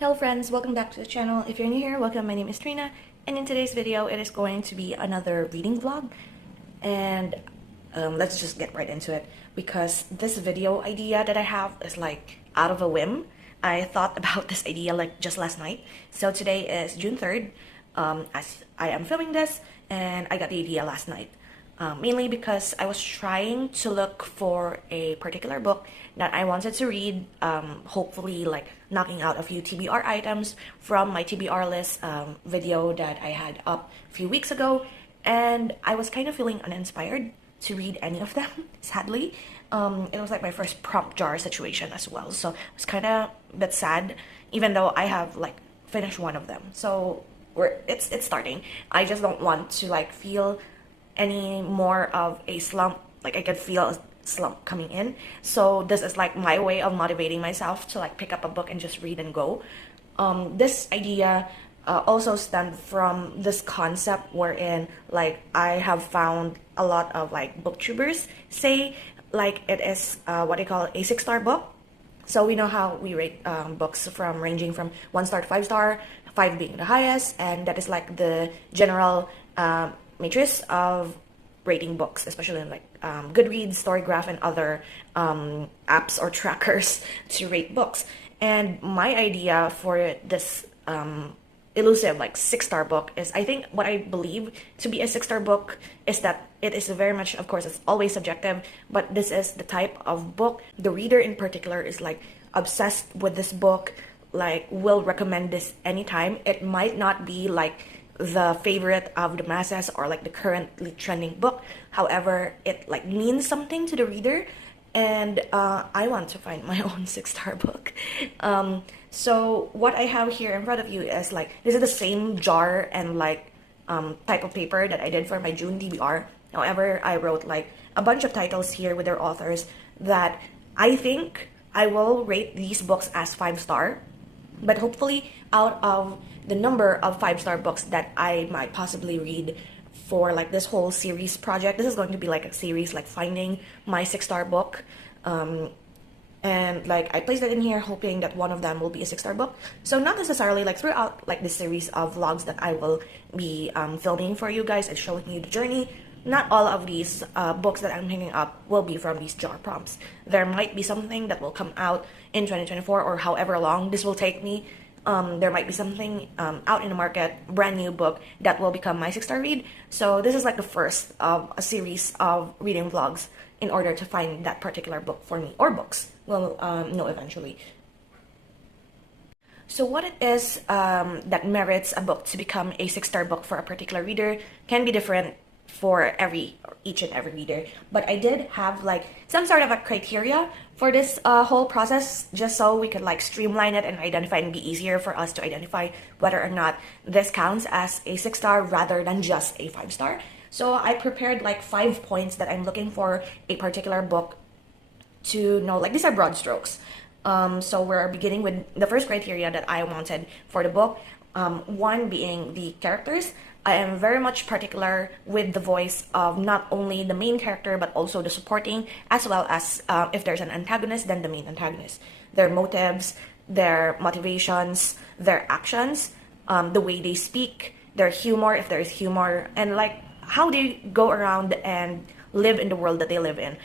Hello friends, welcome back to the channel. If you're new here, welcome. My name is Trina, and in today's video it is going to be another reading vlog. And let's just get right into it, because this video idea that I have is like out of a whim. I thought about this idea like just last night. So today is June 3rd, as I am filming this, and I got the idea last night. Mainly because I was trying to look for a particular book that I wanted to read, hopefully like knocking out a few TBR items from my TBR list video that I had up a few weeks ago, and I was kind of feeling uninspired to read any of them, sadly. It was like my first prompt jar situation as well, so it was kind of a bit sad, even though I have like finished one of them. So it's starting. I just don't want to like feel any more of a slump. Like I could feel a slump coming in, so this is like my way of motivating myself to like pick up a book and just read and go. This idea also stemmed from this concept wherein like I have found a lot of like booktubers say like it is what I call a 6-star book. So we know how we rate books from ranging from 1 star to 5 star, 5 being the highest, and that is like the general matrix of rating books, especially in like Goodreads, Storygraph, and other apps or trackers to rate books. And my idea for this elusive like 6-star book is, I think what I believe to be a 6-star book is that it is very much, of course it's always subjective, but this is the type of book the reader in particular is like obsessed with this book, like will recommend this anytime. It might not be like the favorite of the masses or like the currently trending book, however it like means something to the reader, and I want to find my own 6-star book. So what I have here in front of you is like, this is the same jar and like type of paper that I did for my June TBR. However, I wrote like a bunch of titles here with their authors that I think I will rate these books as 5-star, but hopefully out of the number of 5-star books that I might possibly read for like this whole series project, this is going to be like a series, like finding my 6-star book, and like I placed it in here hoping that one of them will be a 6-star book. So not necessarily like throughout like this series of vlogs that I will be filming for you guys and showing you the journey, not all of these books that I'm picking up will be from these jar prompts. There might be something that will come out in 2024 or however long this will take me. There might be something out in the market, brand new book that will become my 6-star read. So this is like the first of a series of reading vlogs in order to find that particular book for me, or books. We'll know eventually. So what it is that merits a book to become a 6-star book for a particular reader can be different for each and every reader, but I did have like some sort of a criteria for this whole process, just so we could like streamline it and identify, and be easier for us to identify whether or not this counts as a 6-star rather than just a 5-star. So I prepared like 5 points that I'm looking for a particular book to know. Like these are broad strokes. So we're beginning with the first criteria that I wanted for the book. One being the characters. I am very much particular with the voice of not only the main character but also the supporting, as well as if there's an antagonist, then the main antagonist. Their motives, their motivations, their actions, the way they speak, their humor, if there is humor, and like how they go around and live in the world that they live in.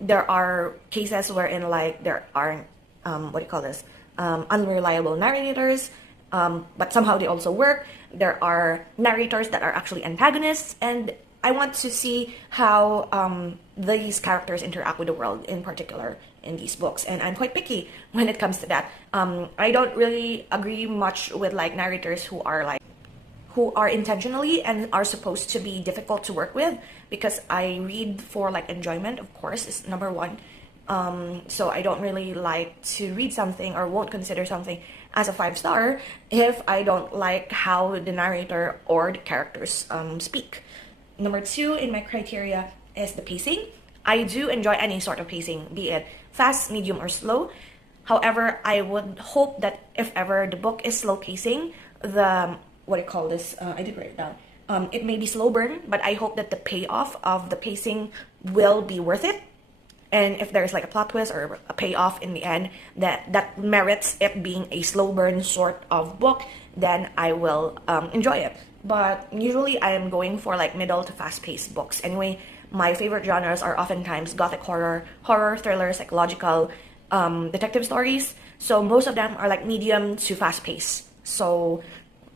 There are cases wherein like there are unreliable narrators, but somehow they also work. There are narrators that are actually antagonists, and I want to see how these characters interact with the world in particular in these books, and I'm quite picky when it comes to that. I don't really agree much with like narrators who are intentionally and are supposed to be difficult to work with, because I read for like enjoyment, of course, is number one. So I don't really like to read something, or won't consider something as a 5-star if I don't like how the narrator or the characters speak. Number 2 in my criteria is the pacing. I do enjoy any sort of pacing, be it fast, medium, or slow. However, I would hope that if ever the book is slow pacing, I did write it down. It may be slow burn, but I hope that the payoff of the pacing will be worth it. and if there's like a plot twist or a payoff in the end that merits it being a slow burn sort of book, then I will enjoy it. But usually I am going for like middle to fast-paced books. Anyway, my favorite genres are oftentimes gothic horror, thriller, psychological, detective stories. So most of them are like medium to fast-paced. So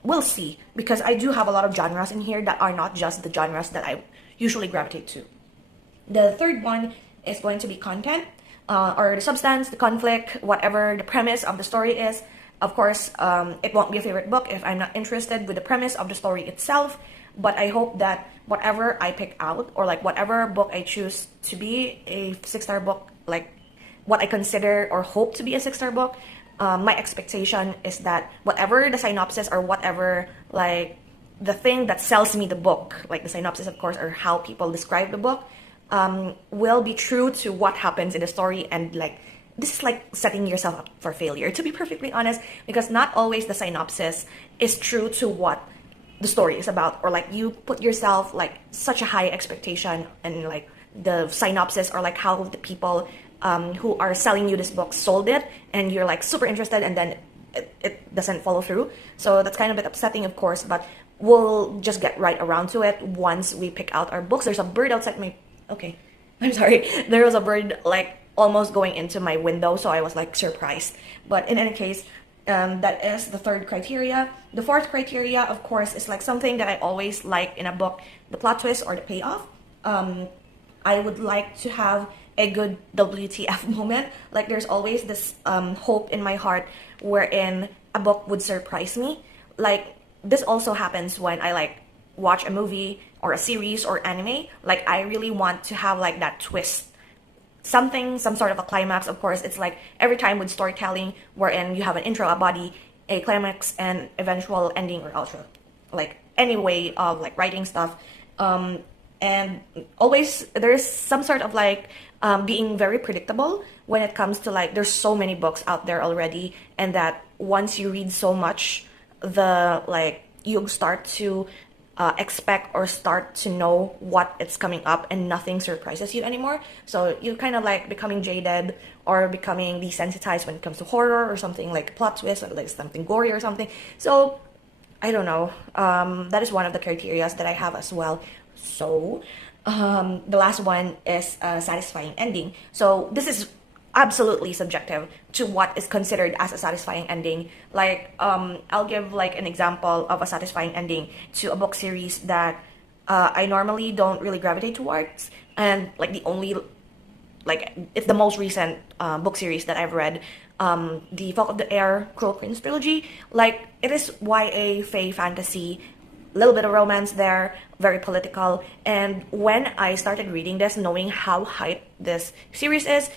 we'll see, because I do have a lot of genres in here that are not just the genres that I usually gravitate to. The third one is going to be content, or the substance, the conflict, whatever the premise of the story is. Of course, it won't be a favorite book if I'm not interested with the premise of the story itself, but I hope that whatever I pick out, or like whatever book I choose to be a 6-star book, like what I consider or hope to be a 6-star book, my expectation is that whatever the synopsis or whatever like the thing that sells me the book, like the synopsis of course, or how people describe the book, will be true to what happens in the story. And like, this is like setting yourself up for failure, to be perfectly honest, because not always the synopsis is true to what the story is about, or like you put yourself like such a high expectation and like the synopsis or like how the people who are selling you this book sold it, and you're like super interested, and then it doesn't follow through. So that's kind of a bit upsetting, of course, but we'll just get right around to it once we pick out our books. There's a bird outside my... Okay, I'm sorry. There was a bird like almost going into my window, so I was like surprised. But in any case, that is the third criteria. The fourth criteria, of course, is like something that I always like in a book, the plot twist or the payoff. I would like to have a good WTF moment. Like there's always this hope in my heart wherein a book would surprise me. Like this also happens when I like watch a movie or a series or anime. Like I really want to have like that twist, some sort of a climax. Of course, it's like every time with storytelling wherein you have an intro, a body, a climax, and eventual ending or outro, like any way of like writing stuff. And always there's some sort of like being very predictable when it comes to like, there's so many books out there already, and that once you read so much, the like you start to expect or start to know what it's coming up, and nothing surprises you anymore. So you kind of like becoming jaded or becoming desensitized when it comes to horror or something like a plot twist or like something gory or something. So I don't know. That is one of the criteria that I have as well. So the last one is a satisfying ending. So this is absolutely subjective to what is considered as a satisfying ending. Like I'll give like an example of a satisfying ending to a book series that I normally don't really gravitate towards, and like the only, like it's the most recent book series that I've read, the Folk of the Air Cruel Prince trilogy. Like it is YA, fae, fantasy, a little bit of romance there, very political. And when I started reading this, knowing how hyped this series is,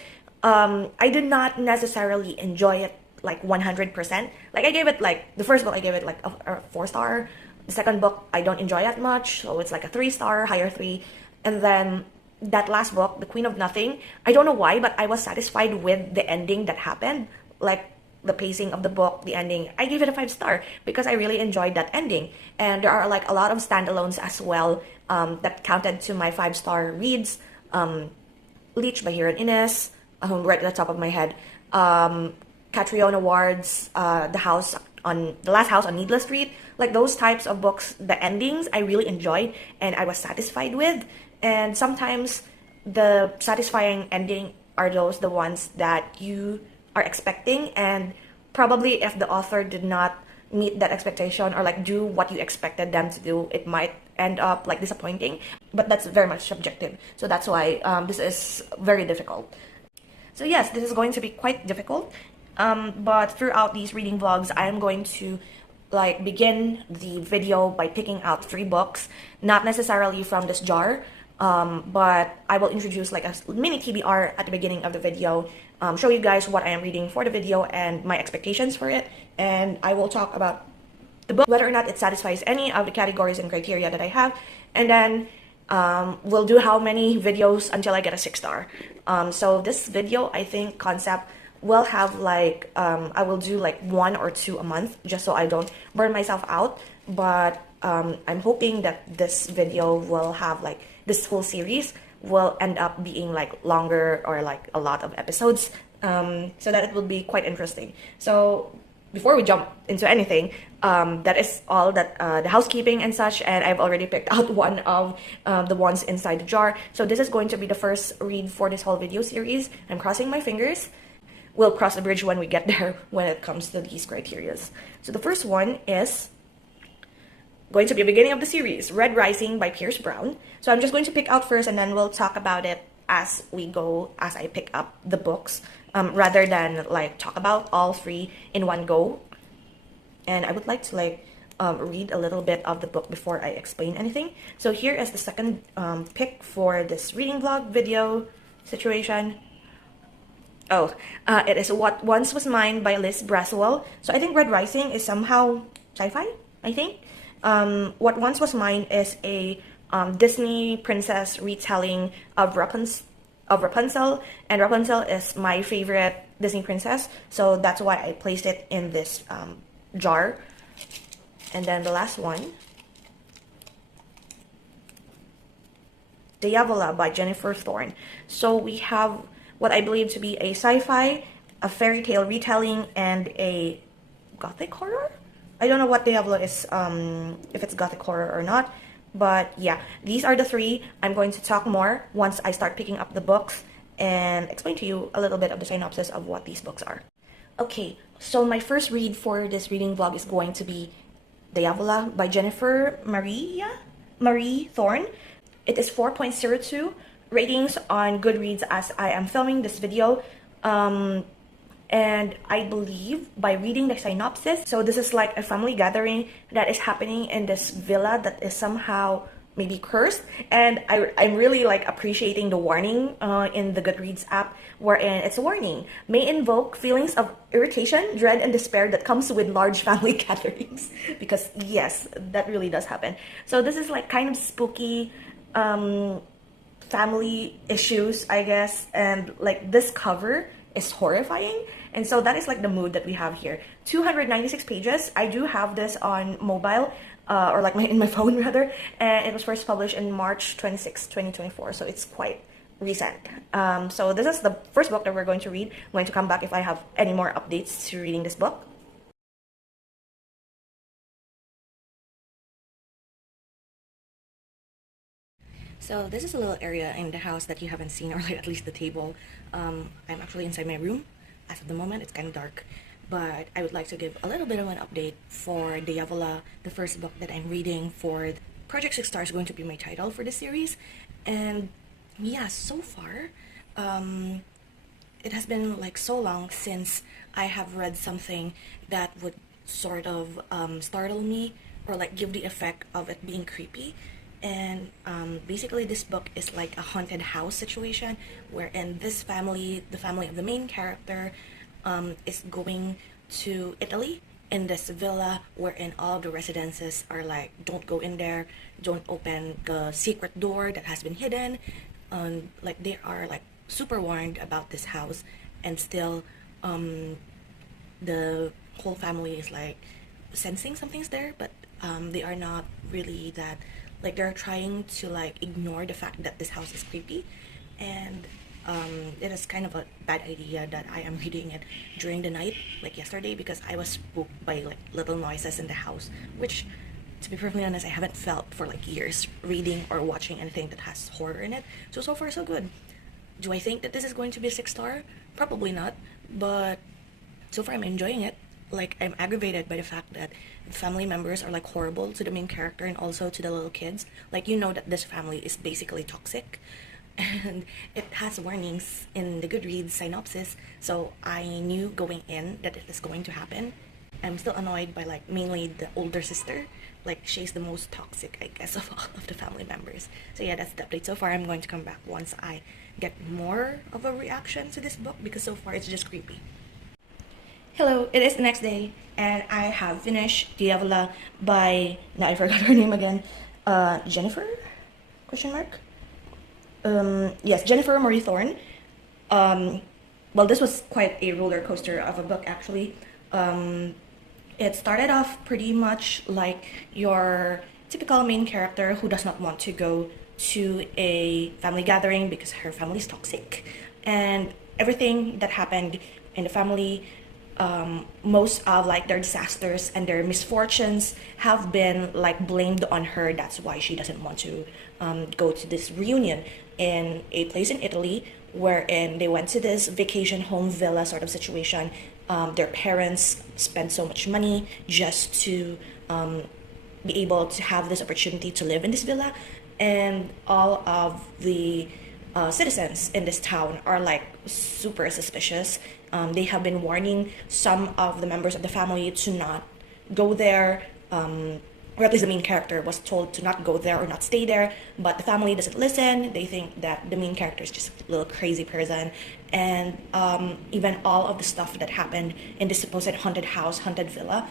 I did not necessarily enjoy it like 100%. Like I gave it like, the first book I gave it like a 4-star. The second book I don't enjoy that much, so it's like a 3-star, higher 3. And then that last book, The Queen of Nothing, I don't know why, but I was satisfied with the ending that happened. Like the pacing of the book, the ending, I gave it a 5-star because I really enjoyed that ending. And there are like a lot of standalones as well that counted to my 5-star reads. Leech by Hiran Ines, right at the top of my head. Catriona Ward's The Last House on Needless Street. Like those types of books, the endings I really enjoyed and I was satisfied with. And sometimes the satisfying ending are the ones that you are expecting, and probably if the author did not meet that expectation or like do what you expected them to do, it might end up like disappointing. But that's very much subjective, so that's why this is very difficult. So yes, this is going to be quite difficult, but throughout these reading vlogs I am going to like begin the video by picking out 3 books, not necessarily from this jar, but I will introduce like a mini TBR at the beginning of the video, show you guys what I am reading for the video and my expectations for it, and I will talk about the book, whether or not it satisfies any of the categories and criteria that I have, and then we'll do how many videos until I get a 6-star. So this video, I think, concept will have like, I will do like 1 or 2 a month just so I don't burn myself out, but I'm hoping that this video will have like this whole series will end up being like longer or like a lot of episodes, so that it will be quite interesting. So before we jump into anything, that is all that the housekeeping and such, and I've already picked out one of the ones inside the jar. So this is going to be the first read for this whole video series. I'm crossing my fingers. We'll cross the bridge when we get there when it comes to these criterias. So the first one is going to be the beginning of the series, Red Rising by Pierce Brown. So I'm just going to pick out first, and then we'll talk about it as we go, as I pick up the books, rather than like talk about all three in one go. And I would like to like read a little bit of the book before I explain anything. So here is the second pick for this reading vlog video situation. Oh, it is What Once Was Mine by Liz Braswell. So I think Red Rising is somehow sci-fi, I think. What Once Was Mine is a Disney princess retelling of Rapunzel, and Rapunzel is my favorite Disney princess, so that's why I placed it in this jar. And then the last one, Diavola by Jennifer Thorne. So we have what I believe to be a sci-fi, a fairy tale retelling, and a gothic horror. I don't know what Diavola is, if it's gothic horror or not, but yeah, these are the three. I'm going to talk more once I start picking up the books and explain to you a little bit of the synopsis of what these books are. Okay, so my first read for this reading vlog is going to be Diavola by Jennifer Marie Thorne. It is 4.02 ratings on Goodreads as I am filming this video. And I believe by reading the synopsis, so this is like a family gathering that is happening in this villa that is somehow maybe cursed, and I'm really like appreciating the warning in the Goodreads app, wherein it's a warning may invoke feelings of irritation, dread, and despair that comes with large family gatherings, because yes, that really does happen. So this is like kind of spooky family issues, I guess, and like this cover is horrifying, and so that is like the mood that we have here. 296 pages. I do have this on mobile, or like in my phone rather, and it was first published in March 26, 2024, so it's quite recent. So this is the first book that we're going to read. I'm going to come back if I have any more updates to reading this book. So this is a little area in the house that you haven't seen, or like at least the table. I'm actually inside my room. As of the moment, it's kind of dark, but I would like to give a little bit of an update for Diavola, the first book that I'm reading for Project 6 Star is going to be my title for this series. And yeah, so far, it has been like so long since I have read something that would sort of startle me, or like give the effect of it being creepy. And basically this book is like a haunted house situation, wherein this family, the family of the main character, is going to Italy in this villa, wherein all the residences are like, don't go in there, don't open the secret door that has been hidden. Like they are like super warned about this house, and still the whole family is like sensing something's there, but they are not really that, like they're trying to like ignore the fact that this house is creepy. And it is kind of a bad idea that I am reading it during the night, like yesterday, because I was spooked by like little noises in the house, which, to be perfectly honest, I haven't felt for like years reading or watching anything that has horror in it. So far so good. Do I think that this is going to be a 6-star? Probably not, but so far I'm enjoying it. Like, I'm aggravated by the fact that family members are like horrible to the main character and also to the little kids. Like, you know that this family is basically toxic, and it has warnings in the Goodreads synopsis, so I knew going in that it is going to happen. I'm still annoyed by like mainly the older sister. Like, she's the most toxic, I guess, of all of the family members. So yeah, that's the update so far. I'm going to come back once I get more of a reaction to this book, because so far it's just creepy. Hello, it is the next day, and I have finished Diavola by, now I forgot her name again, Jennifer? Question mark? Yes, Jennifer Marie Thorne. Well, this was quite a roller coaster of a book, actually. It started off pretty much like your typical main character who does not want to go to a family gathering because her family is toxic, and everything that happened in the family, most of like their disasters and their misfortunes have been like blamed on her. That's why she doesn't want to go to this reunion in a place in Italy, wherein they went to this vacation home villa sort of situation. Their parents spent so much money just to be able to have this opportunity to live in this villa, and all of the citizens in this town are like super suspicious. They have been warning some of the members of the family to not go there, or at least the main character was told to not go there or not stay there, but the family doesn't listen. They think that the main character is just a little crazy person, and even all of the stuff that happened in this supposed haunted house, haunted villa,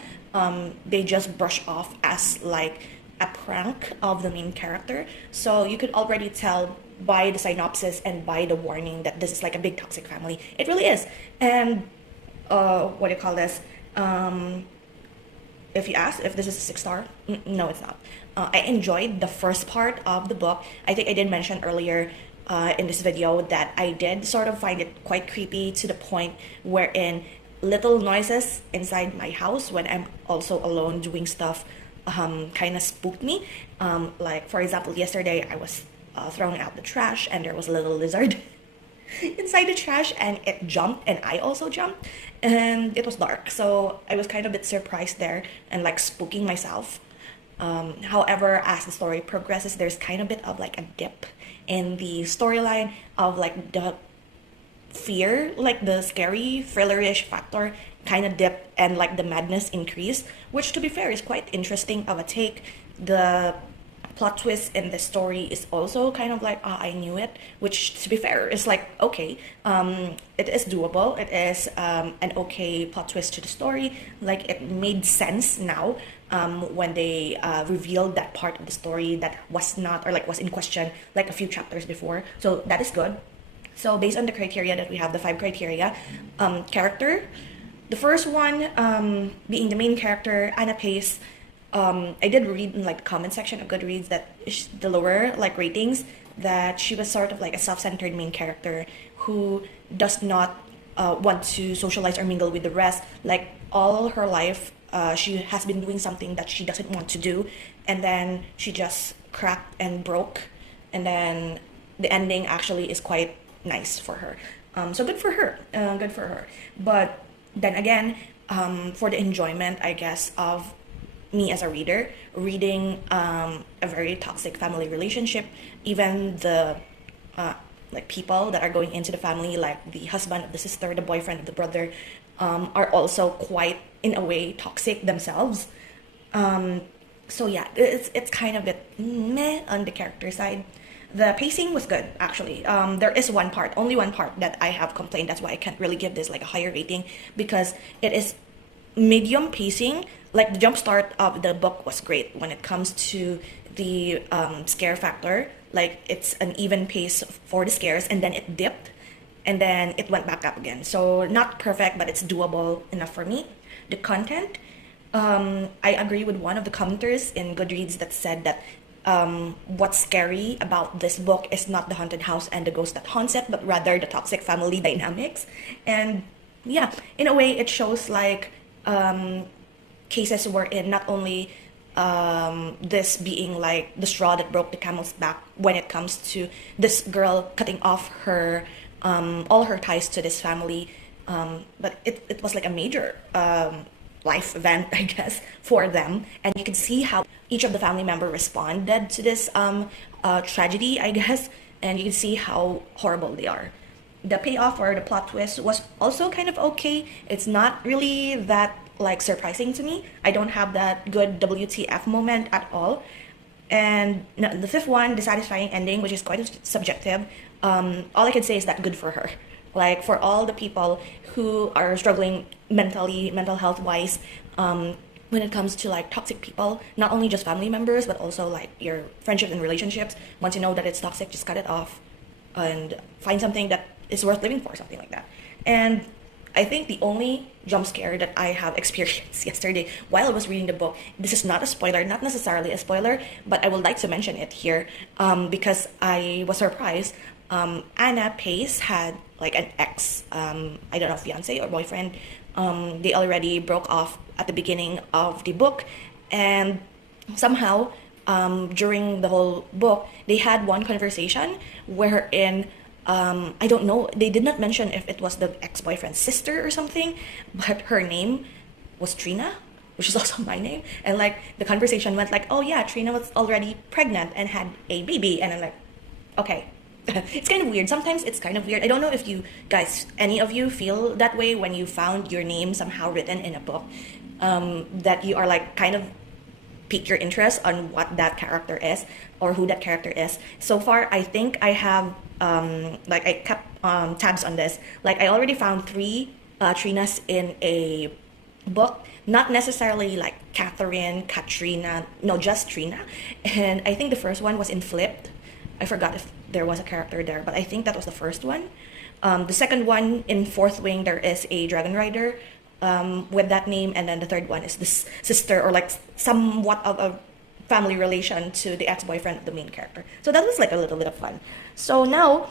they just brush off as like a prank of the main character. So you could already tell by the synopsis and by the warning that this is like a big toxic family. It really is. And what do you call this? If you ask if this is a 6 star, no, it's not. I enjoyed the first part of the book. I think I did mention earlier in this video that I did sort of find it quite creepy, to the point wherein little noises inside my house when I'm also alone doing stuff kind of spooked me. Like, for example, yesterday I was throwing out the trash and there was a little lizard inside the trash, and it jumped and I also jumped, and it was dark, so I was kind of a bit surprised there and like spooking myself. However, as the story progresses, there's kind of a bit of like a dip in the storyline of like the fear, like the scary thrillerish factor kind of dip, and like the madness increase, which to be fair is quite interesting of a take. The plot twist in the story is also kind of like, I knew it, which to be fair is like, okay, it is doable. It is an okay plot twist to the story. Like, it made sense now when they revealed that part of the story that was not, or like was in question like a few chapters before. So that is good. So based on the criteria that we have, the 5 criteria, character, the first one being the main character, Anna Pace. I did read in like the comment section of Goodreads that the lower like ratings, that she was sort of like a self-centered main character who does not want to socialize or mingle with the rest. Like, all her life, she has been doing something that she doesn't want to do, and then she just cracked and broke, and then the ending actually is quite nice for her. So good for her, good for her. But then again, for the enjoyment, I guess, of me as a reader, reading a very toxic family relationship, even the like people that are going into the family, like the husband of the sister, the boyfriend of the brother, are also quite, in a way, toxic themselves. So yeah, it's kind of a bit meh on the character side. The pacing was good, actually. There is one part, only one part, that I have complained. That's why I can't really give this like a higher rating, because it is medium pacing. Like, the jump start of the book was great when it comes to the scare factor. Like, it's an even pace for the scares, and then it dipped, and then it went back up again. So not perfect, but it's doable enough for me. The content, I agree with one of the commenters in Goodreads that said that what's scary about this book is not the haunted house and the ghost that haunts it, but rather the toxic family dynamics. And yeah, in a way, it shows like cases wherein not only this being like the straw that broke the camel's back when it comes to this girl cutting off her all her ties to this family, but it was like a major life event, I guess, for them. And you can see how each of the family member responded to this tragedy, I guess, and you can see how horrible they are. The payoff or the plot twist was also kind of okay. It's not really that like surprising to me. I don't have that good WTF moment at all. And no, the 5th one, the satisfying ending, which is quite subjective, all I can say is that good for her. Like, for all the people who are struggling mentally, mental health wise, when it comes to like toxic people, not only just family members, but also like your friendships and relationships, once you know that it's toxic, just cut it off and find something that is worth living for, something like that. And I think the only jump scare that I have experienced yesterday while I was reading the book, this is not a spoiler, not necessarily a spoiler, but I would like to mention it here because I was surprised. Anna Pace had like an ex, I don't know, fiance or boyfriend. They already broke off at the beginning of the book, and somehow during the whole book, they had one conversation wherein I don't know, they did not mention if it was the ex-boyfriend's sister or something, but her name was Trina, which is also my name. And like the conversation went like, oh yeah, Trina was already pregnant and had a baby. And I'm like, okay. It's kind of weird. Sometimes it's kind of weird. I don't know if you guys, any of you feel that way when you found your name somehow written in a book, that you are like kind of pique your interest on what that character is or who that character is. So far, I think I have like I kept tabs on this. Like I already found 3 Trinas in a book, not necessarily like Catherine, Katrina, no, just Trina. And I think the first one was in Flipped. I forgot if there was a character there, but I think that was the first one. The second one in Fourth Wing, there is a Dragon Rider with that name, and then the third one is this sister or like somewhat of a family relation to the ex-boyfriend of the main character. So that was like a little bit of fun. So now,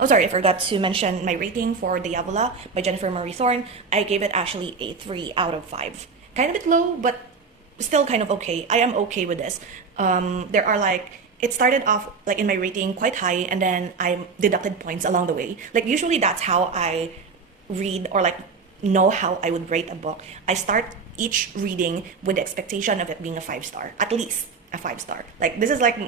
oh sorry, I forgot to mention my rating for Diavola by Jennifer Marie Thorne. I gave it actually a 3 out of 5. Kind of a bit low, but still kind of okay. I am okay with this. There are like, it started off like in my rating quite high, and then I deducted points along the way. Like usually that's how I read or like know how I would rate a book. I start each reading with the expectation of it being a 5-star, at least a 5-star. Like this is like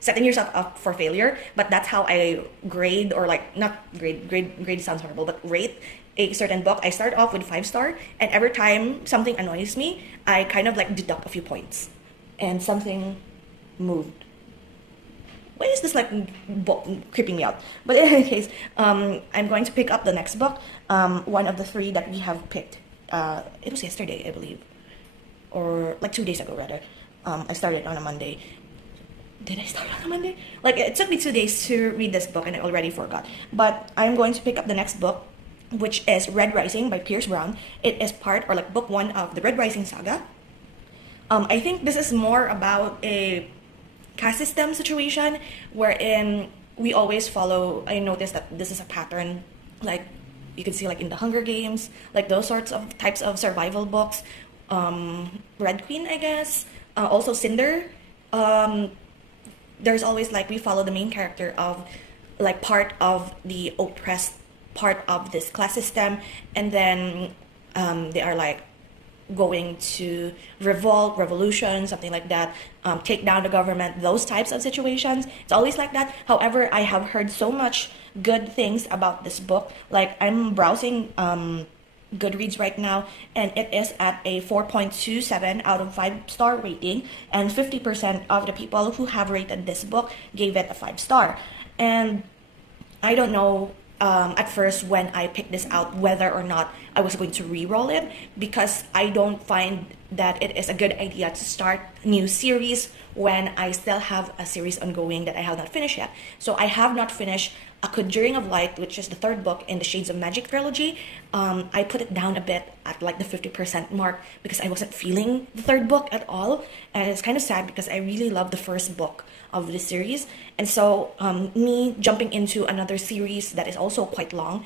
setting yourself up for failure, but that's how I grade, or like not grade sounds horrible, but rate a certain book. I start off with 5-star, and every time something annoys me, I kind of like deduct a few points, and something moved. Why is this like creeping me out? But in any case, I'm going to pick up the next book, one of the 3 that we have picked. It was yesterday, I believe, or like 2 days ago rather. I started on a Monday. Did I start on a Monday? Like it took me 2 days to read this book, and I already forgot. But I'm going to pick up the next book, which is Red Rising by Pierce Brown. It is part, or like book 1 of the Red Rising saga. I think this is more about a caste system situation wherein we always follow. I noticed that this is a pattern, like you can see like in the Hunger Games, like those sorts of types of survival books. Red Queen, I guess, also Cinder. There's always like we follow the main character of like part of the oppressed part of this class system, and then they are like going to revolt, revolution, something like that, take down the government, those types of situations. It's always like that. However, I have heard so much good things about this book. Like I'm browsing Goodreads right now, and it is at a 4.27 out of 5-star rating, and 50% of the people who have rated this book gave it a 5-star. And I don't know at first when I picked this out whether or not I was going to re-roll it, because I don't find that it is a good idea to start a new series when I still have a series ongoing that I have not finished yet. So I have not finished A Conjuring of Light, which is the 3rd book in the Shades of Magic trilogy. I put it down a bit at like the 50% mark because I wasn't feeling the 3rd book at all, and it's kind of sad because I really love the 1st book of the series. And so me jumping into another series that is also quite long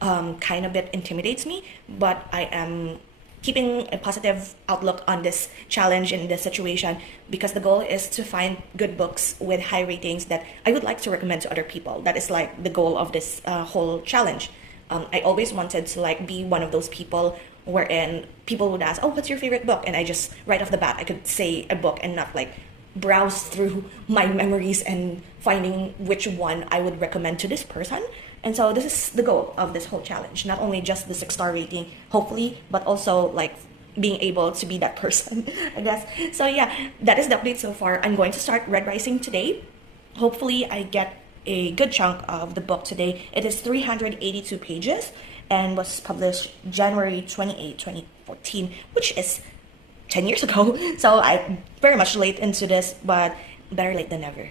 kind of bit intimidates me, but I am keeping a positive outlook on this challenge in this situation, because the goal is to find good books with high ratings that I would like to recommend to other people. That is like the goal of this whole challenge. I always wanted to like be one of those people wherein people would ask, oh, what's your favorite book? And I just, right off the bat, I could say a book and not like browse through my memories and finding which one I would recommend to this person. And so this is the goal of this whole challenge. Not only just the 6-star rating, hopefully, but also like being able to be that person, I guess. So yeah, that is the update so far. I'm going to start Red Rising today. Hopefully I get a good chunk of the book today. It is 382 pages and was published January 28, 2014, which is 10 years ago. So I'm very much late into this, but better late than never.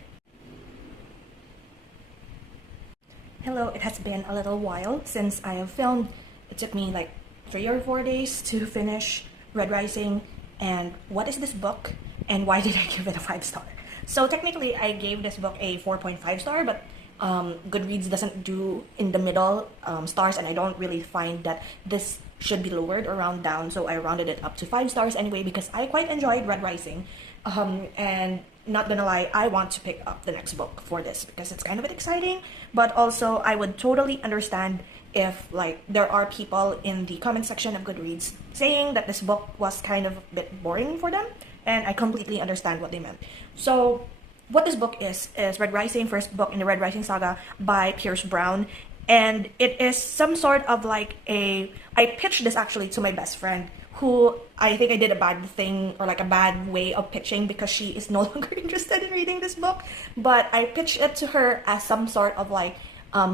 Hello, it has been a little while since I have filmed It took me like 3 or 4 days to finish Red Rising. And what is this book? And why did I give it a 5-star? So technically, I gave this book a 4.5 star, but Goodreads doesn't do in the middle stars, and I don't really find that this should be lowered or round down, so I rounded it up to 5 stars anyway because I quite enjoyed Red Rising. And not gonna lie, I want to pick up the next book for this because it's kind of exciting, but also I would totally understand if like there are people in the comment section of Goodreads saying that this book was kind of a bit boring for them, and I completely understand what they meant. So what this book is Red Rising, first book in the Red Rising saga by Pierce Brown, and it is some sort of like I pitched this actually to my best friend, who I think I did a bad thing or like a bad way of pitching because she is no longer interested in reading this book, but I pitched it to her as some sort of like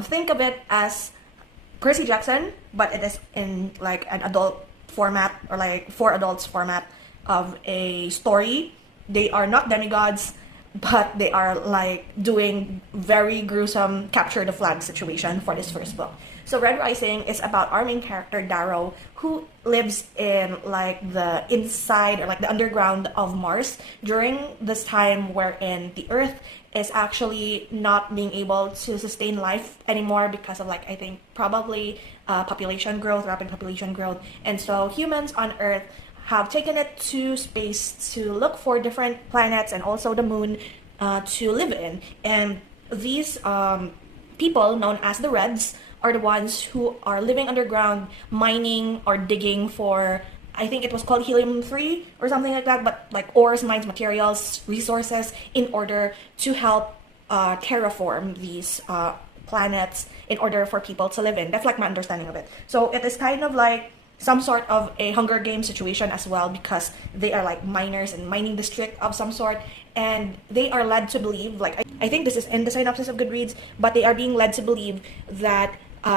think of it as Percy Jackson, but it is in like an adult format or like for adults format of a story. They are not demigods, but they are like doing very gruesome capture the flag situation for this first book. So Red Rising is about our main character Darrow, who lives in like the inside or like the underground of Mars during this time wherein the Earth is actually not being able to sustain life anymore because of like I think probably population growth, rapid population growth, and so humans on Earth have taken it to space to look for different planets and also the moon to live in. And these people, known as the Reds, are the ones who are living underground, mining or digging for, I think it was called helium-3 or something like that, but like ores, mines, materials, resources, in order to help terraform these planets in order for people to live in. That's like my understanding of it. So it is kind of like some sort of a Hunger Games situation as well, because they are like miners and mining district of some sort, and they are led to believe, like I think this is in the synopsis of Goodreads, but they are being led to believe that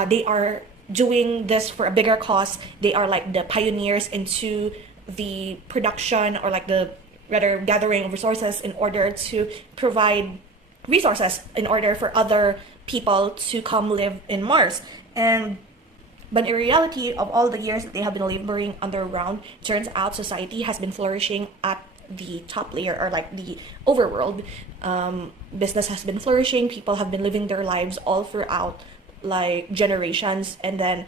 they are doing this for a bigger cause. They are like the pioneers into the production or like the rather gathering of resources in order to provide resources in order for other people to come live in Mars. But in reality, of all the years that they have been laboring underground, turns out society has been flourishing at the top layer or like the overworld. Business has been flourishing. People have been living their lives all throughout like generations, and then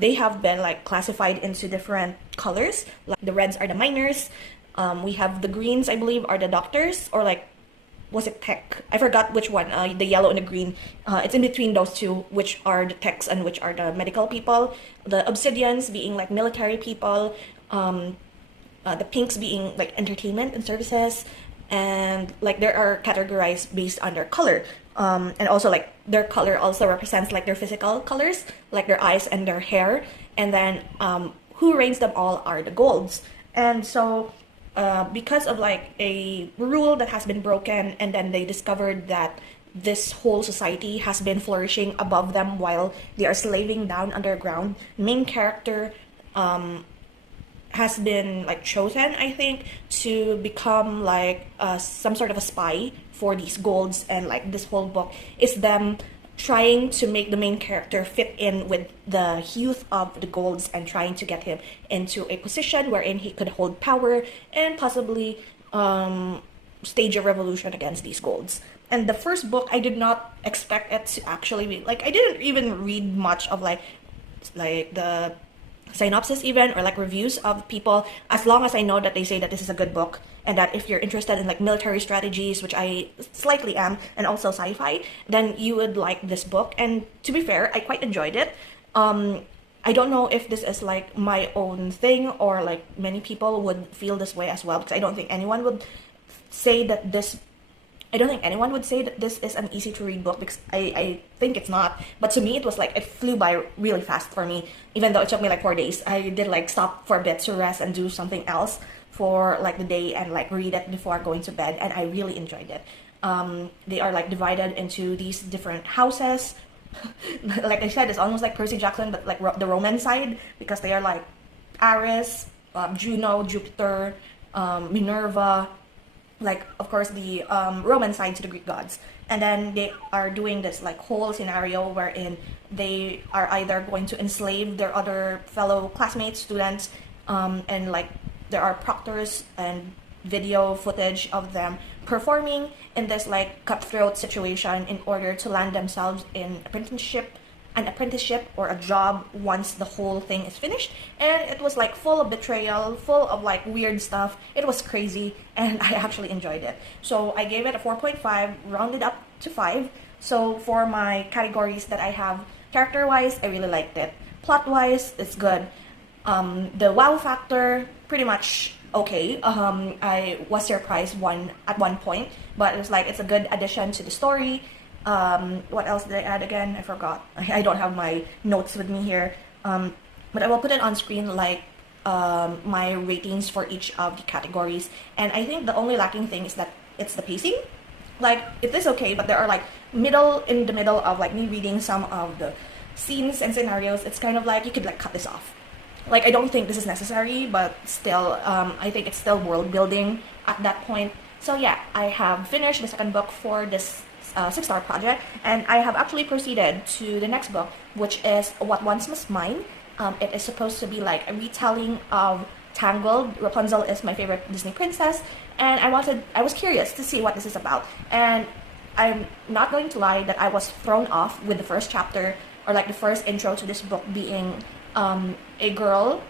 they have been like classified into different colors. Like the reds are the miners. We have the greens, I believe, are the doctors, or like was it tech? I forgot which one. The yellow and the green. It's in between those two, which are the techs and which are the medical people. The obsidians being like military people. The pinks being like entertainment and services, and like they are categorized based on their color. And also like their color also represents like their physical colors, like their eyes and their hair. And then who reigns them all are the golds. And so because of like a rule that has been broken, and then they discovered that this whole society has been flourishing above them while they are slaving down underground. Main character has been like chosen, I think, to become like some sort of a spy for these golds, and like this whole book is them trying to make the main character fit in with the youth of the golds and trying to get him into a position wherein he could hold power and possibly stage a revolution against these golds. And the first book, I did not expect it to actually be like, I didn't even read much of like the synopsis even, or like reviews of people, as long as I know that they say that this is a good book, and that if you're interested in like military strategies, which I slightly am, and also sci-fi, then you would like this book. And to be fair, I quite enjoyed it. I don't know if this is like my own thing or like many people would feel this way as well, because I don't think anyone would say that this is an easy to read book, because I think it's not. But to me, it was like, it flew by really fast for me, even though it took me like 4 days. I did like stop for a bit to rest and do something else for like the day and like read it before going to bed, and I really enjoyed it. They are like divided into these different houses. Like I said, it's almost like Percy Jackson, but like the Roman side, because they are like Ares, Juno, Jupiter, Minerva, like of course the Roman side to the Greek gods, and then they are doing this like whole scenario wherein they are either going to enslave their other fellow classmates, students, and like there are proctors and video footage of them performing in this like cutthroat situation in order to land themselves in an apprenticeship or a job once the whole thing is finished. And it was like full of betrayal, full of like weird stuff. It was crazy, and I actually enjoyed it. So I gave it a 4.5, rounded up to 5. So for my categories that I have, character wise, I really liked it. Plot wise, it's good. The wow factor, pretty much okay. I was surprised at one point, but it was like it's a good addition to the story. What else did I add again? I forgot. I don't have my notes with me here. But I will put it on screen like my ratings for each of the categories. And I think the only lacking thing is that it's the pacing. Like it is okay, but there are like in the middle of like me reading some of the scenes and scenarios, it's kind of like you could like cut this off. Like I don't think this is necessary, but still, I think it's still world building at that point. So yeah, I have finished the second book for this 6-star project, and I have actually proceeded to the next book, which is What Once Was Mine. It is supposed to be like a retelling of Tangled. Rapunzel is my favorite Disney princess, and I was curious to see what this is about. And I'm not going to lie that I was thrown off with the first chapter, or like the first intro to this book being a girl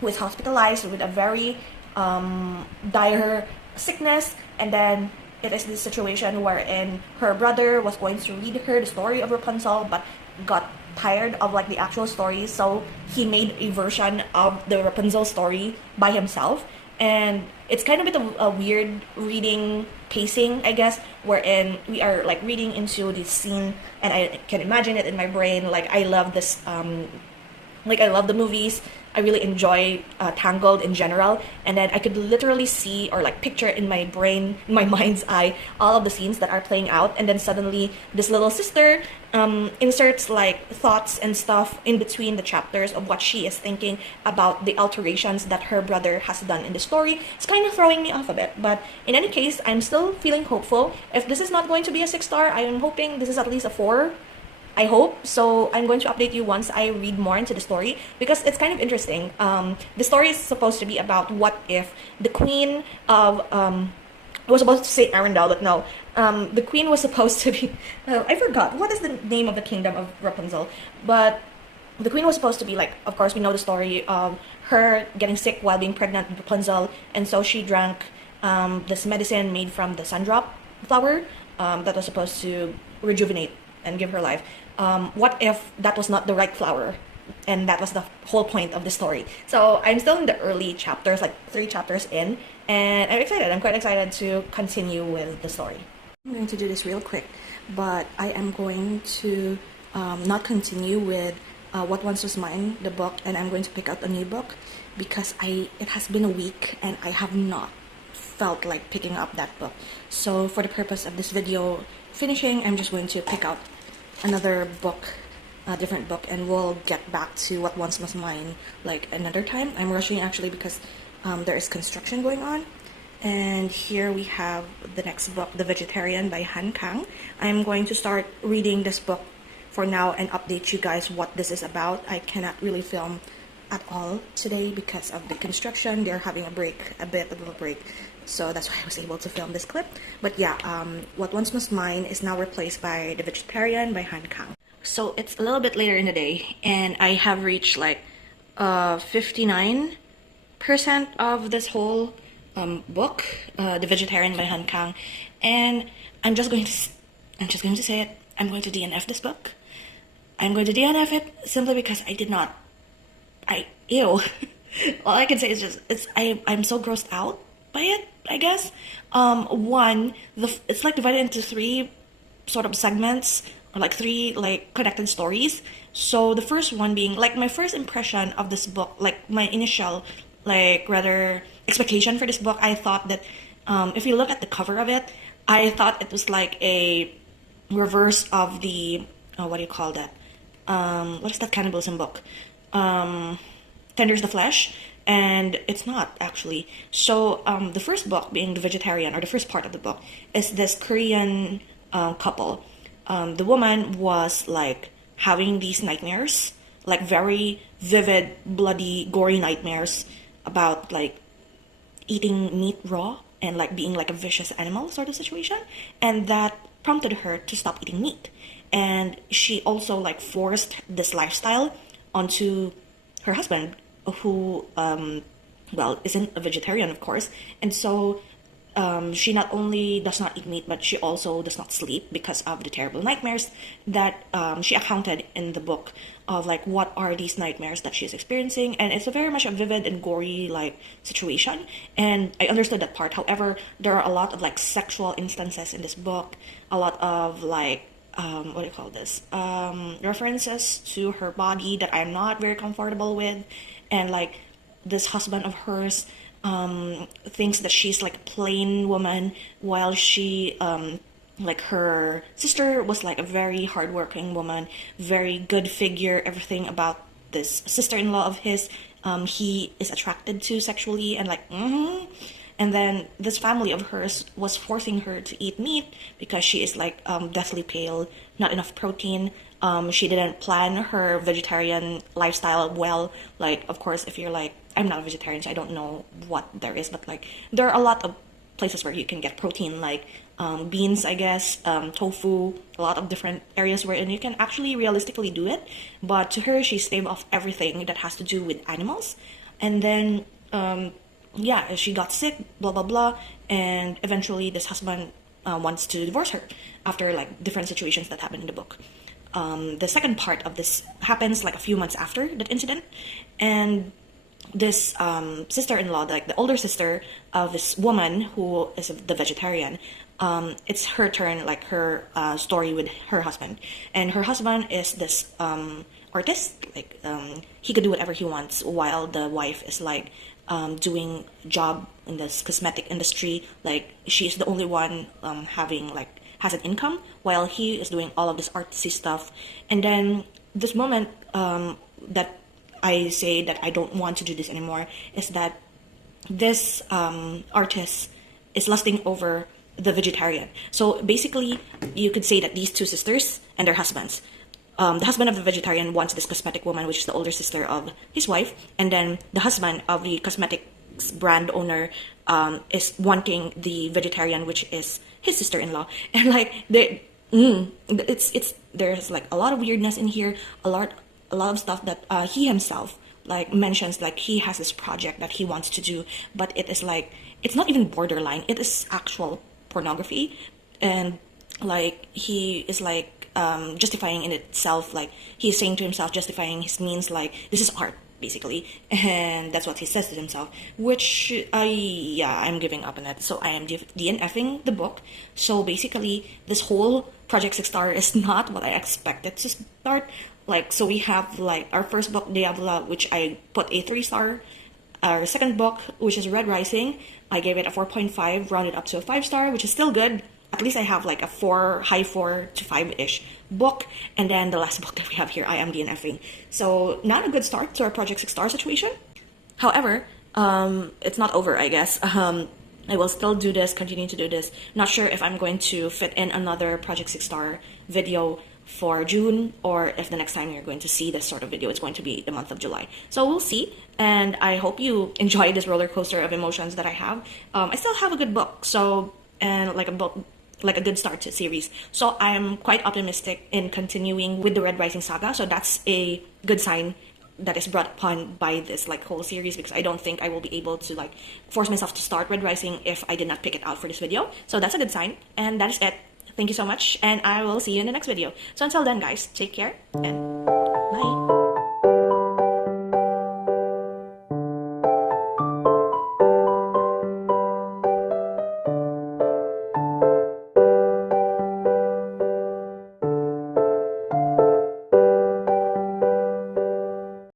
who is hospitalized with a very dire sickness, and then it is this situation wherein her brother was going to read her the story of Rapunzel but got tired of like the actual story, so he made a version of the Rapunzel story by himself. And it's kind of a bit of a weird reading pacing, I guess, wherein we are like reading into this scene and I can imagine it in my brain. Like I love this like I love the movies. I really enjoy Tangled in general, and then I could literally see or like picture in my brain, in my mind's eye, all of the scenes that are playing out, and then suddenly this little sister inserts like thoughts and stuff in between the chapters of what she is thinking about the alterations that her brother has done in the story. It's kind of throwing me off a bit, but in any case, I'm still feeling hopeful. If this is not going to be a 6-star, I am hoping this is at least a 4. I hope. So I'm going to update you once I read more into the story, because it's kind of interesting. The story is supposed to be about what if the queen of I was supposed to say Arendelle, but no. The queen was supposed to be I forgot what is the name of the kingdom of Rapunzel, but the queen was supposed to be like, of course we know the story of her getting sick while being pregnant with Rapunzel, and so she drank this medicine made from the sundrop flower that was supposed to rejuvenate and give her life. What if that was not the right flower, and that was the whole point of the story? So I'm still in the early chapters, like 3 chapters in, and I'm excited. I'm quite excited to continue with the story. I'm going to do this real quick, but I am going to not continue with What Once Was Mine, the book, and I'm going to pick out a new book, because it has been a week and I have not felt like picking up that book. So for the purpose of this video finishing, I'm just going to pick out another book, a different book, and we'll get back to What Once Was Mine like another time. I'm rushing actually because there is construction going on. And here we have the next book, The Vegetarian by Han Kang. I'm going to start reading this book for now and update you guys what this is about. I cannot really film at all today because of the construction. They're having a little break. So that's why I was able to film this clip. But yeah, What Once Was Mine is now replaced by The Vegetarian by Han Kang. So it's a little bit later in the day, and I have reached like 59% of this whole book, The Vegetarian by Han Kang, and I'm just going to say it. I'm going to DNF this book. I'm going to DNF it simply because ew. All I can say is just I'm so grossed out by it, I guess. It's like divided into 3 sort of segments, or like 3 like connected stories. So the first one being like my first impression of this book, like my initial like rather expectation for this book. I thought that if you look at the cover of it, I thought it was like a reverse of the what do you call that? What is that cannibalism book? Tenders the Flesh. and it's not actually. So the first book, being the vegetarian, or the first part of the book, is this Korean couple. The woman was like having these nightmares, like very vivid, bloody, gory nightmares about like eating meat raw and like being like a vicious animal sort of situation, and that prompted her to stop eating meat. And she also like forced this lifestyle onto her husband, who well, isn't a vegetarian, of course. And so she not only does not eat meat, but she also does not sleep because of the terrible nightmares that she accounted in the book of like what are these nightmares that she's experiencing. And it's a very much a vivid and gory like situation, and I understood that part. However, there are a lot of like sexual instances in this book, a lot of like what do you call this, references to her body that I'm not very comfortable with. And like this husband of hers thinks that she's like a plain woman, while she like her sister was like a very hardworking woman, very good figure. Everything about this sister-in-law of his, he is attracted to sexually, and like and then this family of hers was forcing her to eat meat because she is like deathly pale, not enough protein. She didn't plan her vegetarian lifestyle well. Like, of course, if you're like, I'm not a vegetarian, so I don't know what there is, but like there are a lot of places where you can get protein, like beans, I guess, tofu, a lot of different areas wherein you can actually realistically do it. But to her, she staved off everything that has to do with animals. And then yeah, she got sick, blah blah blah, and eventually this husband wants to divorce her after like different situations that happen in the book. The second part of this happens like a few months after that incident, and this sister-in-law, like the older sister of this woman who is the vegetarian, it's her turn, like her story with her husband. And her husband is this artist, like he could do whatever he wants, while the wife is like doing job in this cosmetic industry. Like she's the only one having like has an income, while he is doing all of this artsy stuff. And then this moment that I say that I don't want to do this anymore is that this artist is lusting over the vegetarian. So basically, you could say that these two sisters and their husbands, the husband of the vegetarian wants this cosmetic woman, which is the older sister of his wife, and then the husband of the cosmetics brand owner is wanting the vegetarian, which is his sister-in-law. And like it's there's like a lot of weirdness in here, a lot of stuff that he himself like mentions, like he has this project that he wants to do, but it is like it's not even borderline, it is actual pornography. And like he is like justifying in itself, like he's saying to himself, justifying his means, like this is art basically, and that's what he says to himself, which I'm giving up on that. So I am DNFing the book. So basically this whole Project 6 Star is not what I expected to start. Like, so we have like our first book, Diabla, which I put a 3-star. Our second book, which is Red Rising, I gave it a 4.5, rounded up to a 5-star, which is still good. At least I have like a 4, high 4 to 5-ish book. And then the last book that we have here, I am DNFing. So not a good start to our Project 6 Star situation. However, it's not over, I guess. I will still do this, continue to do this. Not sure if I'm going to fit in another Project 6 Star video for June, or if the next time you're going to see this sort of video, it's going to be the month of July. So we'll see, and I hope you enjoy this roller coaster of emotions that I have. I still have a good book, so, and like a book, like a good start to series. So I'm quite optimistic in continuing with the Red Rising saga, so that's a good sign that is brought upon by this like whole series, because I don't think I will be able to like force myself to start Red Rising if I did not pick it out for this video. So that's a good sign, and that is it. Thank you so much, and I will see you in the next video. So until then, guys, take care, and